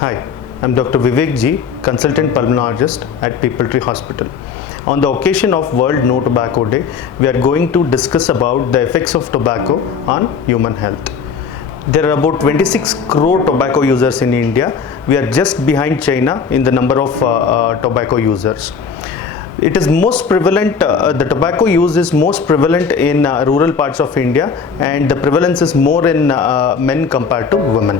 Hi, I'm Dr. Vivek G, Consultant Pulmonologist at People Tree Hospital. On the occasion of World No Tobacco Day, we are going to discuss about the effects of tobacco on human health. There are about 26 crore tobacco users in India. We are just behind China in the number of tobacco users. It is most prevalent, the tobacco use is most prevalent in rural parts of India, and the prevalence is more in men compared to women.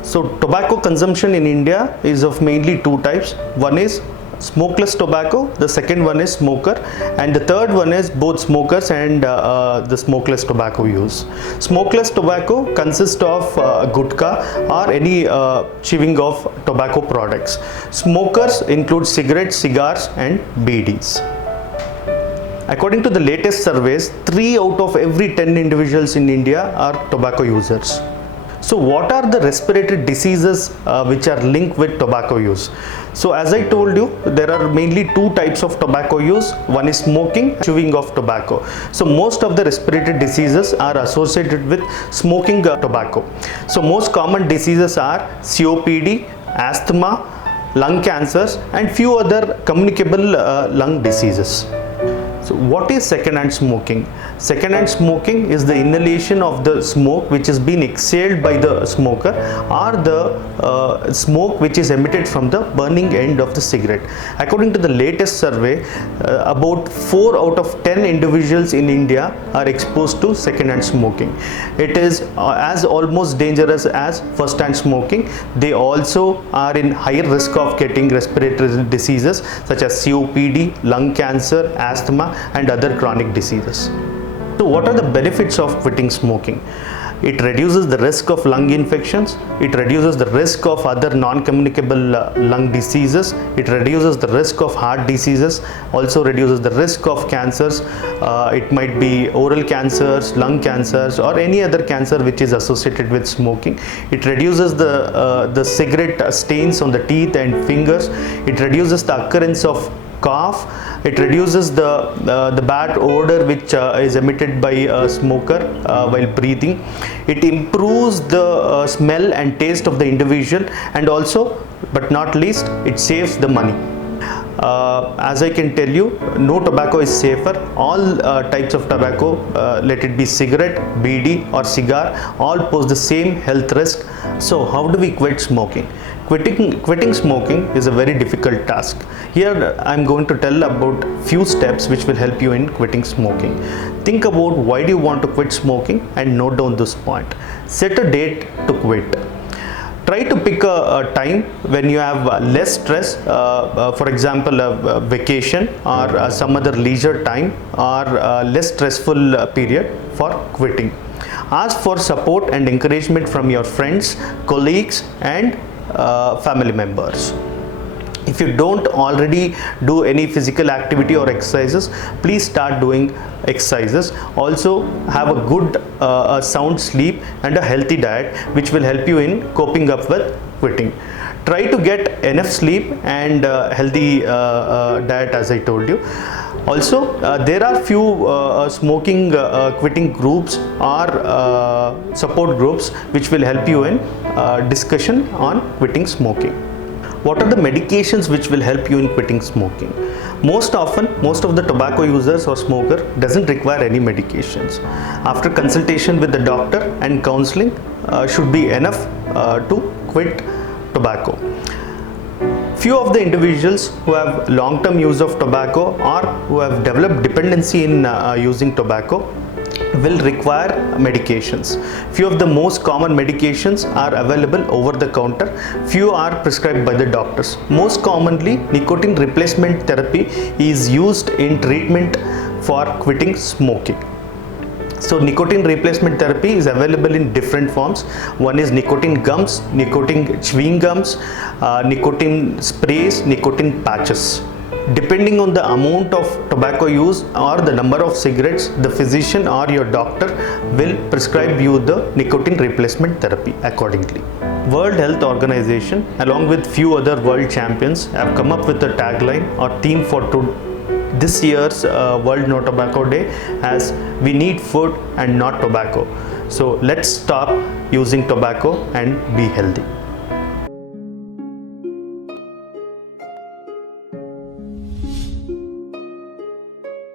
So tobacco consumption in India is of mainly two types. One is smokeless tobacco, the second one is smoker, and the third one is both smokers and the smokeless tobacco use. Smokeless tobacco consists of gutka or any chewing of tobacco products. Smokers include cigarettes, cigars and BDs. According to the latest surveys, 3 out of every 10 individuals in India are tobacco users. So what are the respiratory diseases which are linked with tobacco use? So as I told you, there are mainly two types of tobacco use. One is smoking, chewing of tobacco. So most of the respiratory diseases are associated with smoking tobacco. So most common diseases are COPD, asthma, lung cancers and few other communicable lung diseases. So what is second-hand smoking? Second-hand smoking is the inhalation of the smoke which is being exhaled by the smoker, or the smoke which is emitted from the burning end of the cigarette. According to the latest survey, about 4 out of 10 individuals in India are exposed to second-hand smoking. It is as almost dangerous as first-hand smoking. They also are in higher risk of getting respiratory diseases such as COPD, lung cancer, asthma and other chronic diseases. So what are the benefits of quitting smoking? It reduces the risk of lung infections, it reduces the risk of other non-communicable lung diseases, it reduces the risk of heart diseases, also reduces the risk of cancers. It might be oral cancers, lung cancers or any other cancer which is associated with smoking. It reduces the cigarette stains on the teeth and fingers. It reduces the occurrence of cough. It reduces the bad odor which is emitted by a smoker while breathing. It improves the smell and taste of the individual, and also but not least, it saves the money. As I can tell you, no tobacco is safer. All types of tobacco, let it be cigarette, BD or cigar, all pose the same health risk. So how do we quit smoking? Quitting smoking is a very difficult task. Here I am going to tell about few steps which will help you in quitting smoking. Think about why do you want to quit smoking and note down this point. Set a date to quit. Try to pick a time when you have less stress, for example a vacation or some other leisure time or less stressful period for quitting. Ask for support and encouragement from your friends, colleagues and family members. If you don't already do any physical activity or exercises, please start doing exercises. Also have a good sound sleep and a healthy diet which will help you in coping up with quitting. Try to get enough sleep and healthy diet as I told you. Also there are few smoking quitting groups or support groups which will help you in discussion on quitting smoking. What are the medications which will help you in quitting smoking? Most often, most of the tobacco users or smoker doesn't require any medications. After consultation with the doctor and counseling should be enough to quit tobacco. Few of the individuals who have long-term use of tobacco or who have developed dependency in using tobacco will require medications. Few of the most common medications are available over the counter. Few are prescribed by the doctors. Most commonly, nicotine replacement therapy is used in treatment for quitting smoking. So nicotine replacement therapy is available in different forms. One is nicotine gums, nicotine chewing gums, nicotine sprays, nicotine patches. Depending on the amount of tobacco use or the number of cigarettes, the physician or your doctor will prescribe you the nicotine replacement therapy accordingly. World Health Organization along with few other world champions have come up with a tagline or theme for this year's World No Tobacco Day as "We need food and not tobacco." So let's stop using tobacco and be healthy.